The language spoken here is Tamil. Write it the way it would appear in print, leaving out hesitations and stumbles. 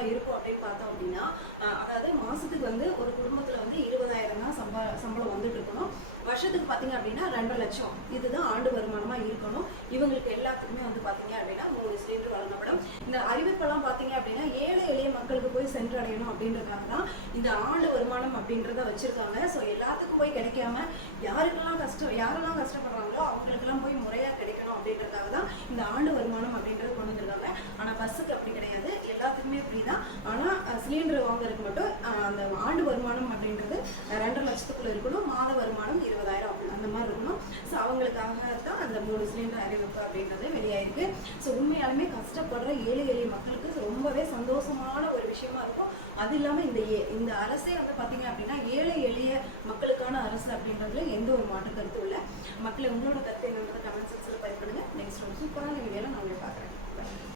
எவ்வளோ இருக்கும் அப்படின்னு பார்த்தோம் அப்படின்னா, அதாவது மாதத்துக்கு வந்து ஒரு குடும்பத்தில் வந்து 20,000 தான் சம்பளம் வந்துட்டு இருக்கணும். வருஷத்துக்கு பார்த்தீங்க அப்படின்னா 2.5 லட்சம் இதுதான் ஆண்டு வருமானமாக இருக்கணும். இவங்களுக்கு எல்லாத்துக்குமே வந்து பார்த்தீங்க அப்படின்னா 3 சிலிண்டர் வழங்கப்படும். இந்த அறிவிப்பெல்லாம் பார்த்தீங்க அப்படின்னா ஏழை எளிய மக்களுக்கு போய் சென்றடையணும் அப்படின்றதுக்காக தான் இந்த ஆண்டு வருமானம் அப்படின்றத வச்சுருக்காங்க. ஸோ எல்லாத்துக்கும் போய் கிடைக்காம யாரெல்லாம் கஷ்டப்படுறாங்களோ அவங்களுக்கெல்லாம் போய் முறையாக கிடைக்கணும் அப்படின்றதுக்காக தான் இந்த ஆண்டு வருமானம் அப்படின்றது கொண்டு வந்திருக்காங்க. ஆனால் பஸ்ஸுக்கு அப்படி கிடையாது, எல்லாத்துக்குமே இப்படி தான். ஆனால் சிலிண்டர் வாங்குறதுக்கு மட்டும் அந்த ஆண்டு வருமானம் அப்படின்றது 2.5 லட்சத்துக்குள்ள இருக்கணும். மாத வருமானம் 20,000 அந்த மாதிரி இருக்கணும். ஸோ அவங்களுக்காக தான் அந்த 3 சிலிண்டர் அறிவிப்பு அப்படின்றது வெளியாயிருக்கு. ஸோ உண்மையாலுமே கஷ்டப்படுற ஏழை எளிய மக்களுக்கு ரொம்பவே சந்தோஷமான ஒரு விஷயமா இருக்கும். அது இல்லாமல் இந்த அரசே வந்து பார்த்தீங்க அப்படின்னா ஏழை எளிய மக்களுக்கான அரசு அப்படின்றதுல எந்த ஒரு மாற்று கருத்தும் இல்லை. மக்களை உங்களோட கருத்து என்னன்றதை கமெண்ட் செக்ஷனில் பதிவு பண்ணுங்க. நெக்ஸ்ட் ஒரு சூப்பரான வீடியோவில் நான் உங்களை பார்க்குறேன்.